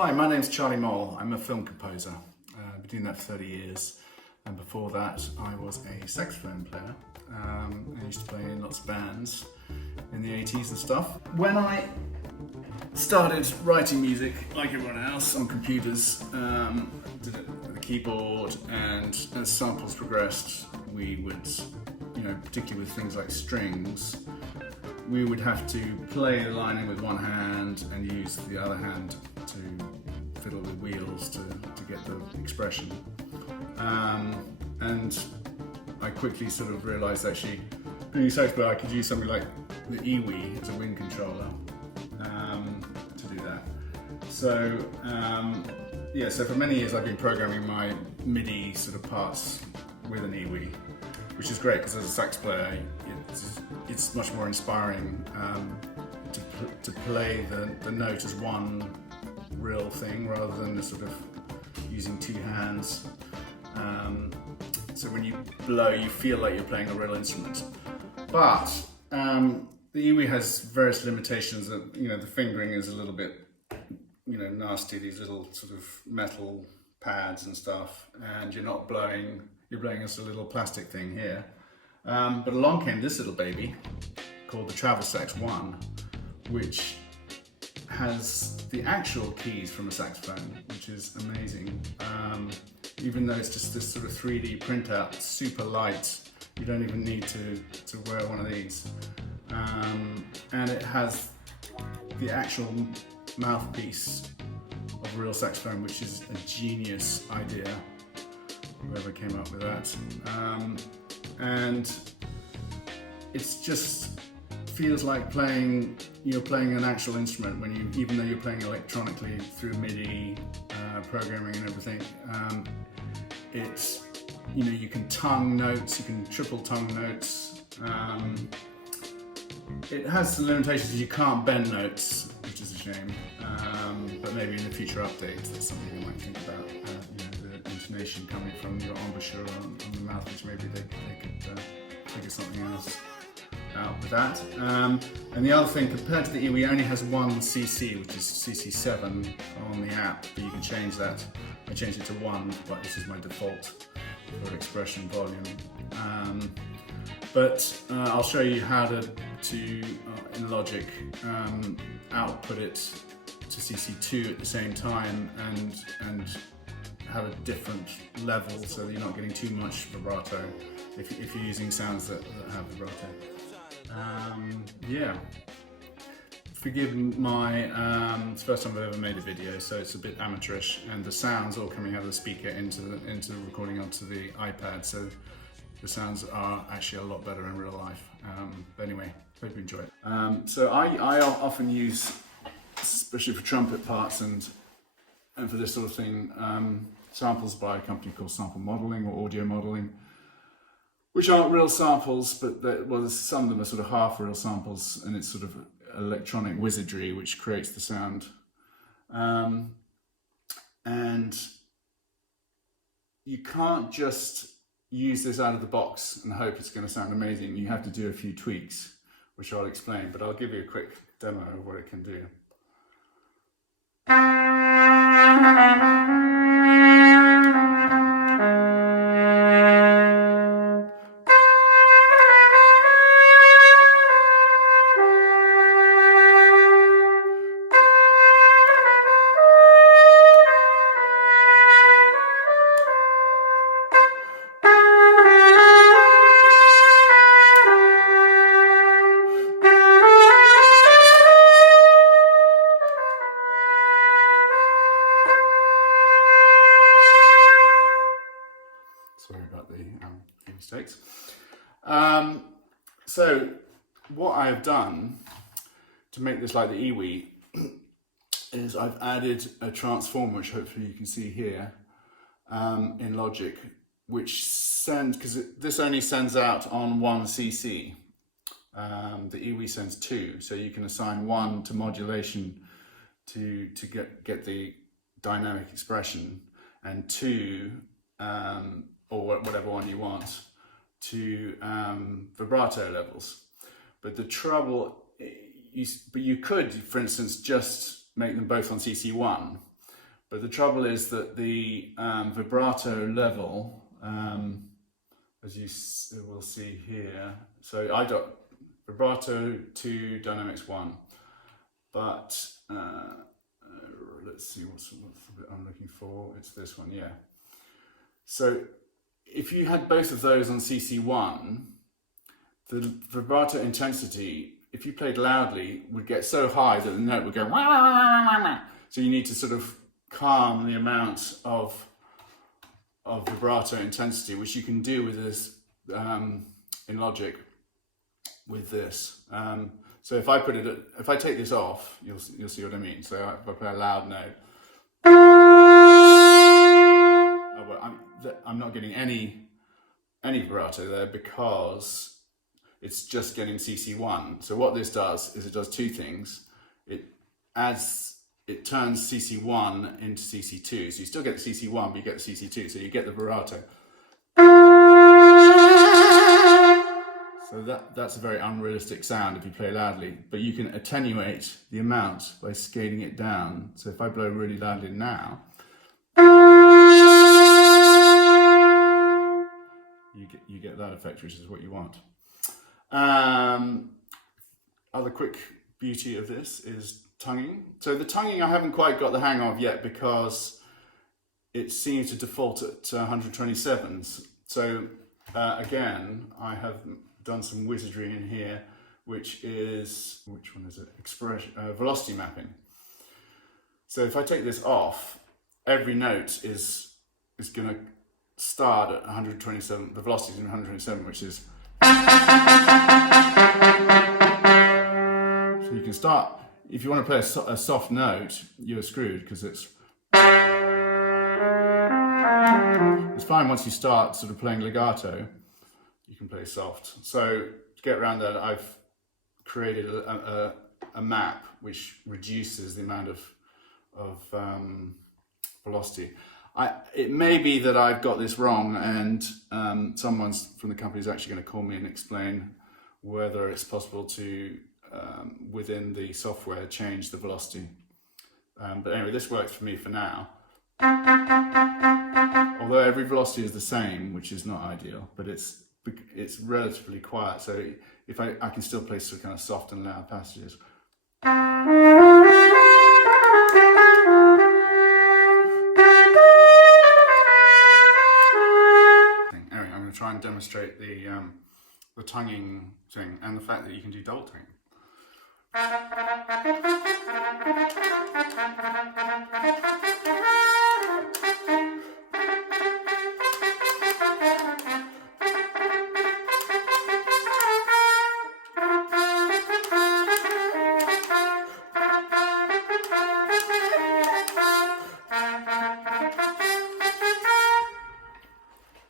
Hi, my name's Charlie Mole. I'm a film composer. I've been doing that for 30 years. And before that, I was a saxophone player. I used to play in lots of bands in the 80s and stuff. When I started writing music, like everyone else, on computers, did it with a keyboard, and as samples progressed, we would, particularly with things like strings, we would have to play the line in with one hand and use the other hand to fiddle with wheels to get the expression. And I quickly sort of realised actually, being a sax player, I could use something like the EWI as a wind controller to do that. So so for many years I've been programming my MIDI sort of parts with an EWI, which is great because as a sax player it's much more inspiring to play the note as one real thing rather than sort of using two hands. So when you blow, you feel like you're playing a real instrument. But the EWI has various limitations. That the fingering is a little bit nasty. These little sort of metal pads and stuff, and you're not blowing. You're blowing just a little plastic thing here. But along came this little baby called the Travel Sax 1, which has the actual keys from a saxophone, which is amazing. Even though it's just this sort of 3D printout, super light, you don't even need to wear one of these. And it has the actual mouthpiece of a real saxophone, which is a genius idea, whoever came up with that. And it's just feels like you're playing an actual instrument when even though you're playing electronically through MIDI programming and everything. It's you can tongue notes, you can triple tongue notes. It has some limitations. You can't bend notes, which is a shame. But maybe in the future updates, that's something you might think about. The intonation coming from your embouchure on the mouthpiece. Maybe they could figure something else out with that. And the other thing, compared to the EWI, only has one CC, which is CC7 on the app, but you can change that. I changed it to 1, but this is my default for expression volume. But I'll show you how to in Logic, output it to CC2 at the same time and have a different level so that you're not getting too much vibrato if you're using sounds that have vibrato. Forgive my, it's the first time I've ever made a video, so it's a bit amateurish, and the sounds all coming out of the speaker into the recording onto the iPad, so the sounds are actually a lot better in real life. But anyway, hope you enjoy it. So I often use, especially for trumpet parts and for this sort of thing, samples by a company called Sample Modeling or Audio Modeling, which aren't real samples, but some of them are sort of half real samples, and it's sort of electronic wizardry which creates the sound. And you can't just use this out of the box and hope it's going to sound amazing. You have to do a few tweaks, which I'll explain, but I'll give you a quick demo of what it can do. Sorry about the few mistakes. So what I've done to make this like the EWI is I've added a transform, which hopefully you can see here in Logic, which because this only sends out on 1 CC. The EWI sends 2, so you can assign 1 to modulation to get the dynamic expression, and 2 or whatever one you want, to vibrato levels. But the trouble, you could, for instance, just make them both on CC1, But the trouble is that the vibrato level, as you will see here, so I got vibrato 2, dynamics 1, but let's see what's the bit I'm looking for. It's this one, yeah. So if you had both of those on CC1, the vibrato intensity, if you played loudly, would get so high that the note would go wah, wah, wah, wah, wah. So you need to sort of calm the amount of vibrato intensity, which you can do with this in Logic with this. So if I if I take this off, you'll see what I mean. So if I play a loud note, oh, well, I'm not getting any vibrato there because it's just getting CC1. So what this does is it does two things. It turns CC1 into CC2. So you still get the CC1, but you get the CC2. So you get the vibrato. So that's a very unrealistic sound if you play loudly, but you can attenuate the amount by scaling it down. So if I blow really loudly now, you get that effect, which is what you want. Other quick beauty of this is tonguing. So the tonguing I haven't quite got the hang of yet because it seems to default at 127s. So again, I have done some wizardry in here, which one is it? Velocity mapping. So if I take this off, every note is going to start at 127. The velocity is 127, which is. So you can start, if you want to play a soft note, you're screwed because it's fine once you start sort of playing legato, you can play soft. So to get around that, I've created a map which reduces the amount of velocity. It may be that I've got this wrong and someone from the company is actually going to call me and explain whether it's possible to, within the software, change the velocity. But anyway, this works for me for now. Although every velocity is the same, which is not ideal, but it's relatively quiet, so if I can still play some kind of soft and loud passages. Anyway, I'm going to try and demonstrate the tonguing thing and the fact that you can do double tonguing.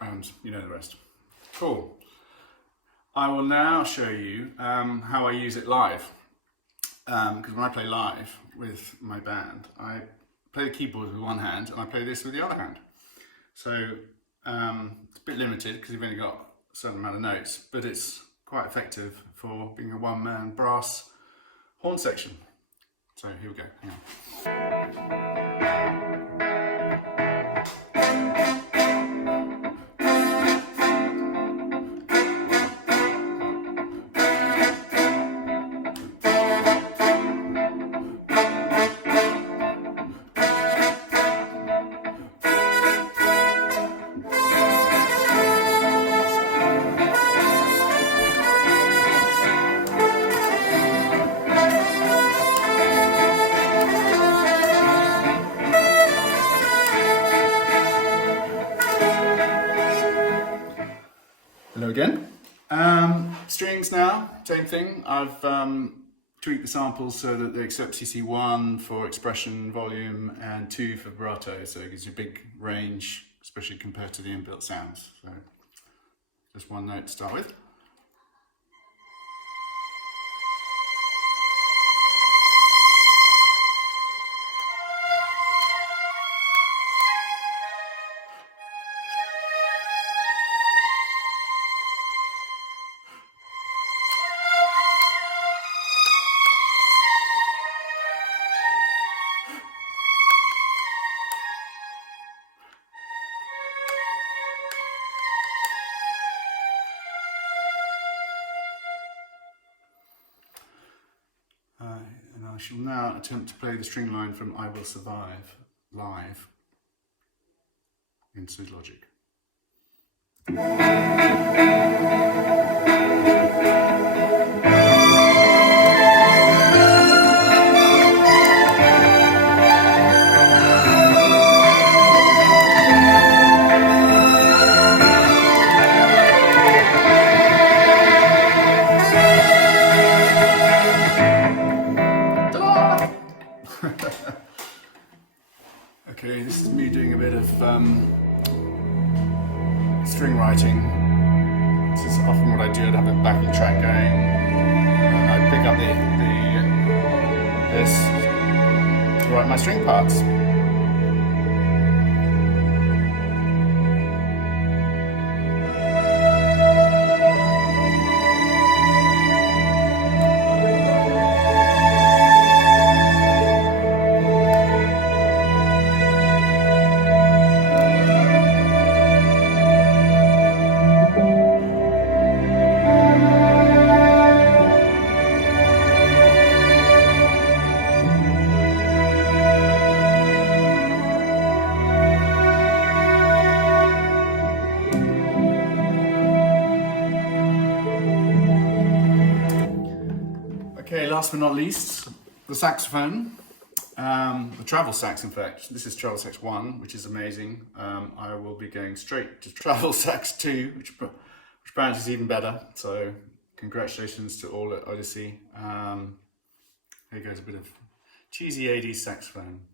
And you know the rest. Cool. I will now show you how I use it live. Because when I play live with my band, I play the keyboard with one hand and I play this with the other hand. So it's a bit limited because you've only got a certain amount of notes, but it's quite effective for being a one-man brass horn section. So here we go. Hang on. Hello again. Strings now, same thing. I've tweaked the samples so that they accept CC1 for expression, volume, and 2 for vibrato, so it gives you a big range, especially compared to the inbuilt sounds. So just one note to start with. I shall now attempt to play the string line from I Will Survive live in Sweet Logic. Okay, this is me doing a bit of string writing. This is often what I do. I'd have a backing track going, and I'd pick up this to write my string parts. Okay, last but not least, the saxophone, the Travel Sax in fact. This is Travel Sax 1, which is amazing. I will be going straight to Travel Sax 2, which apparently is even better. So congratulations to all at Odyssey. Here goes a bit of cheesy 80s saxophone.